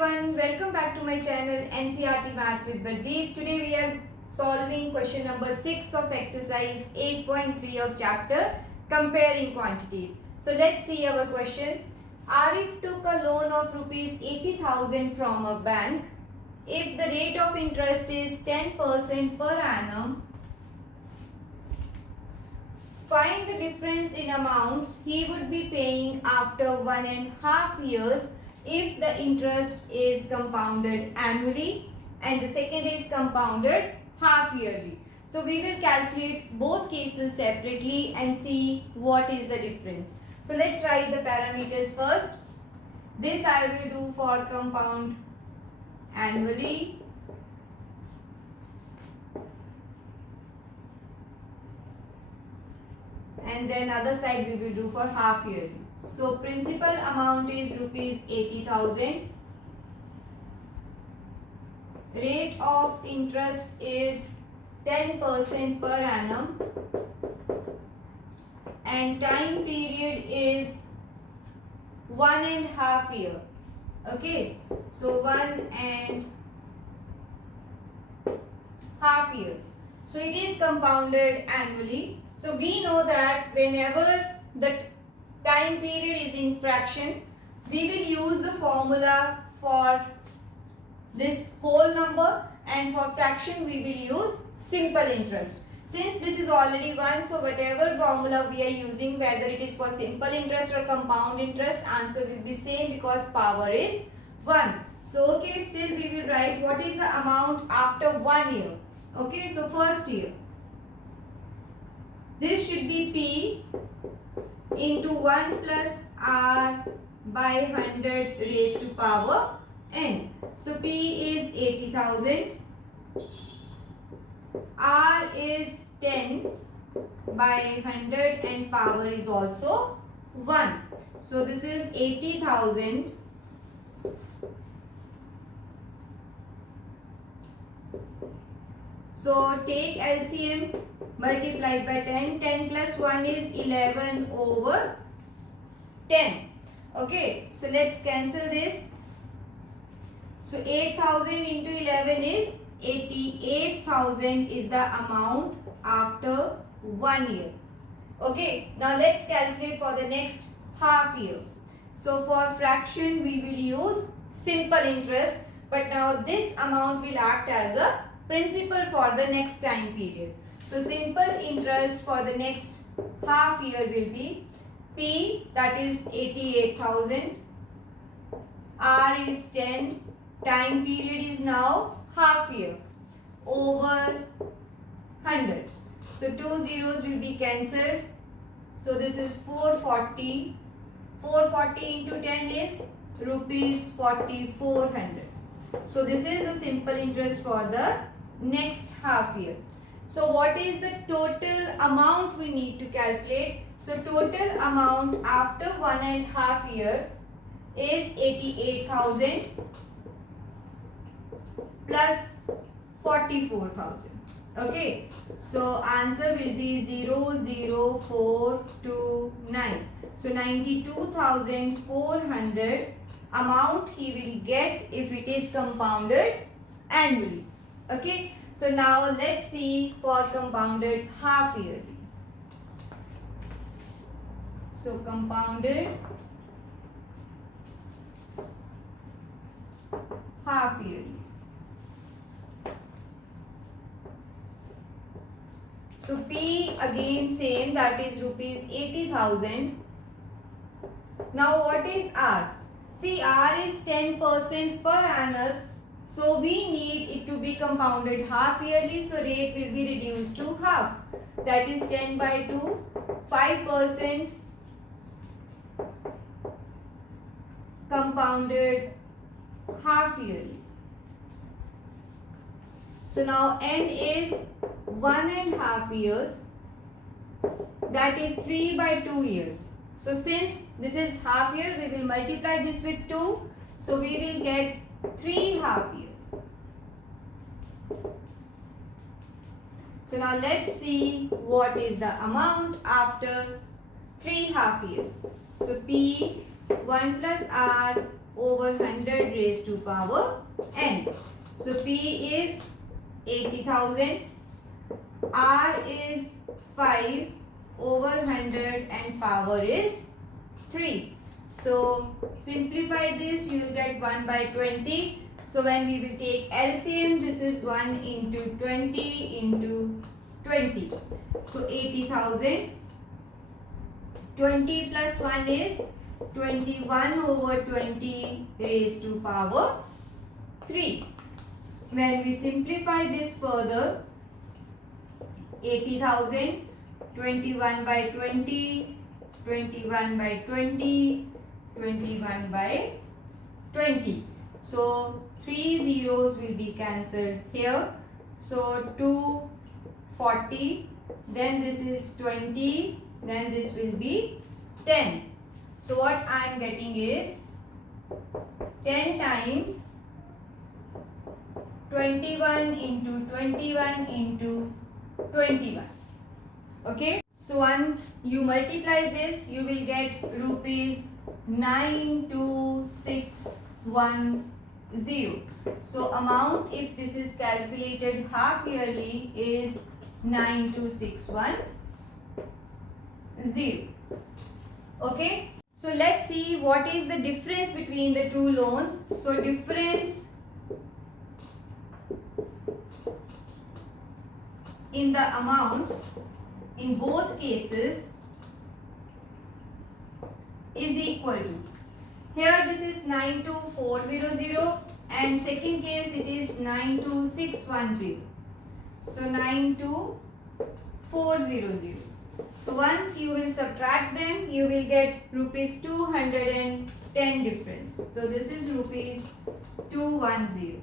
everyone, welcome back to my channel NCERT Maths with Bardeep. Today we are solving question number 6 of exercise 8.3 of chapter comparing quantities. So let's see our question. Arif took a loan of rupees 80,000 from a bank. If the rate of interest is 10% per annum, find the difference in amounts he would be paying after 1.5 years if the interest is compounded annually and the second is compounded half yearly. So we will calculate both cases separately and see what is the difference. So let's write the parameters first. This I will do for compound annually. And then other side we will do for half yearly. So principal amount is rupees 80,000. Rate of interest is 10% per annum. And time period is 1.5 year. Okay. So 1.5 years. So it is compounded annually. So we know that whenever the time period is in fraction, we will use the formula for this whole number, and for fraction we will use simple interest. Since this is already 1, so whatever formula we are using, whether it is for simple interest or compound interest, answer will be same because power is 1. So okay, still we will write what is the amount after 1 year. Okay, so first year. This should be P into 1 plus R by 100 raised to power N. So P is 80,000. R is 10 by 100 and power is also 1. So this is 80,000 So take LCM, multiplied by 10. 10 plus 1 is 11 over 10. Okay, so let's cancel this. So 8,000 into 11 is 88,000 is the amount after 1 year. Okay, now let's calculate for the next half year. So for fraction we will use simple interest, but now this amount will act as a principal for the next time period. So simple interest for the next half year will be P, that is 88,000. R is 10. Time period is now half year over 100. So 2 zeros will be cancelled. So this is 440. 440 into 10 is rupees 4,400. So this is the simple interest for the next half year. So what is the total amount we need to calculate? So total amount after 1.5 year is 88,000 plus 44,000. Okay, so answer will be 00429. So 92,400 amount he will get if it is compounded annually. Okay, so now let's see for compounded half yearly. So compounded half yearly. So P again same, that is rupees 80,000. Now what is R? See, R is 10% per annum. So we need it to be compounded half yearly. So rate will be reduced to half. That is 10 by 2, 5% compounded half yearly. So now N is 1.5 years. That is 3 by 2 years. So since this is half year, we will multiply this with 2. So we will get 3 half years. So now let's see what is the amount after 3 half years. So P 1 plus R over 100 raised to power n. So P is 80,000, R is 5 over 100 and power is 3. So simplify this, you will get 1 by 20. So when we will take LCM, this is 1 into 20 into 20. So 80,000. 20 plus 1 is 21 over 20 raised to power 3. When we simplify this further, 80,000, 21 by 20, 21 by 20, 21 by 20. So 3 zeros will be cancelled here. So 240, then this is 20, then this will be 10. So what I am getting is 10 times 21 into 21 into 21. Okay. So once you multiply this, you will get rupees 92610. So amount, if this is calculated half yearly, is 92610. Okay. So let's see what is the difference between the two loans. So difference in the amounts in both cases is equal to, here this is 92400 and second case it is 92610. So 92400. So once you will subtract them, you will get rupees 210 difference. So this is rupees 210.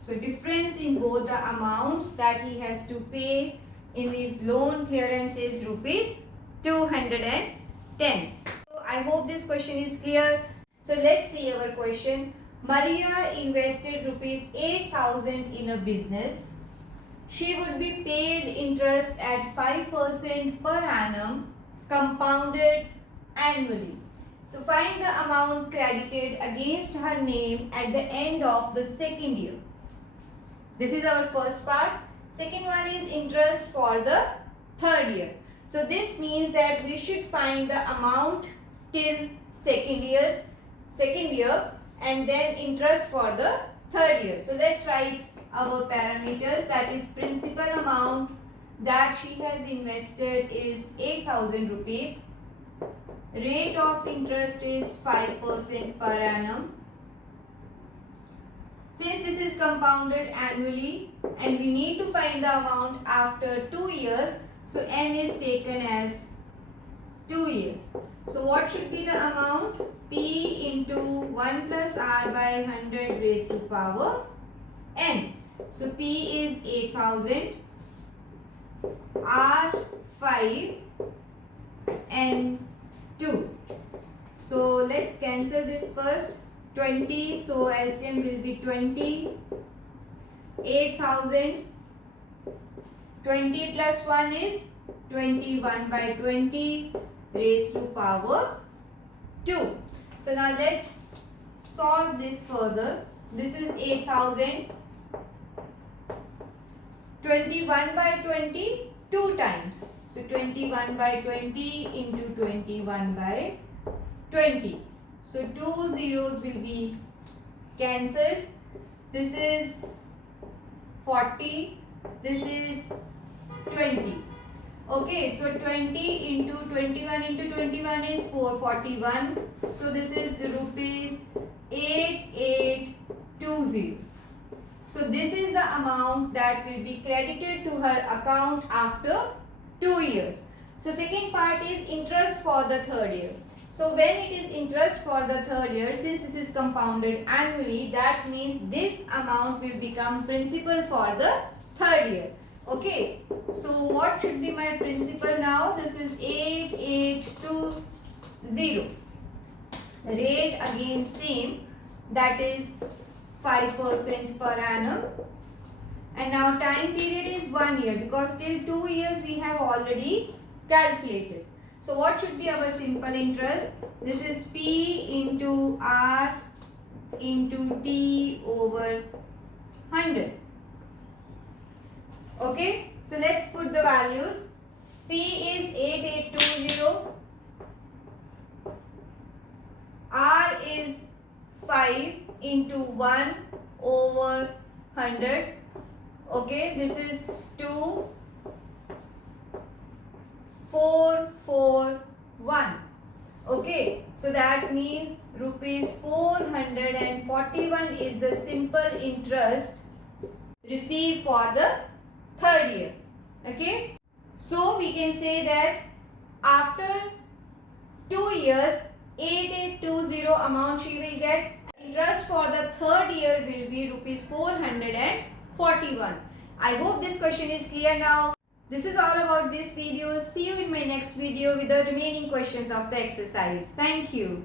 So difference in both the amounts that he has to pay in this loan clearance is rupees 210. So I hope this question is clear. So let's see our question. Maria invested rupees 8,000 in a business. She would be paid interest at 5% per annum, compounded annually. So find the amount credited against her name at the end of the second year. This is our first part. Second one is interest for the third year. So this means that we should find the amount till second year and then interest for the third year. So let's write our parameters, that is principal amount that she has invested is 8,000 rupees. Rate of interest is 5% per annum. Since this is compounded annually and we need to find the amount after 2 years, so n is taken as 2 years. So what should be the amount? P into 1 plus r by 100 raised to power n. So P is 8,000, R 5, N 2. So let's cancel this first. 20, so LCM will be 20. 8,000. 20 plus 1 is 21 by 20 raised to power 2. So now let's solve this further. This is 8,000. 21 by 20 2 times. So 21 by 20 into 21 by 20. So 2 zeros will be cancelled. This is 40. This is 20. Okay, so 20 into 21 into 21 is 441. So this is rupees 8820. So this is the amount that will be credited to her account after 2 years. So second part is interest for the third year. So when it is interest for the third year, since this is compounded annually, that means this amount will become principal for the third year. Okay. So what should be my principal now? This is 8820. Rate again same, that is 5% per annum. And now time period is 1 year because till 2 years we have already calculated. So what should be our simple interest? This is P into R into T over 100. Okay, so let's put the values. P is 8820, R is 5 into 1 over 100. Okay, this is 2, 4, 4, 1. Okay, so that means rupees 441 is the simple interest received for the third year. Okay, so we can say that after 2 years 8820 amount she will get. Interest for the third year will be rupees 441. I hope this question is clear now. This is all about this video. See you in my next video with the remaining questions of the exercise. Thank you.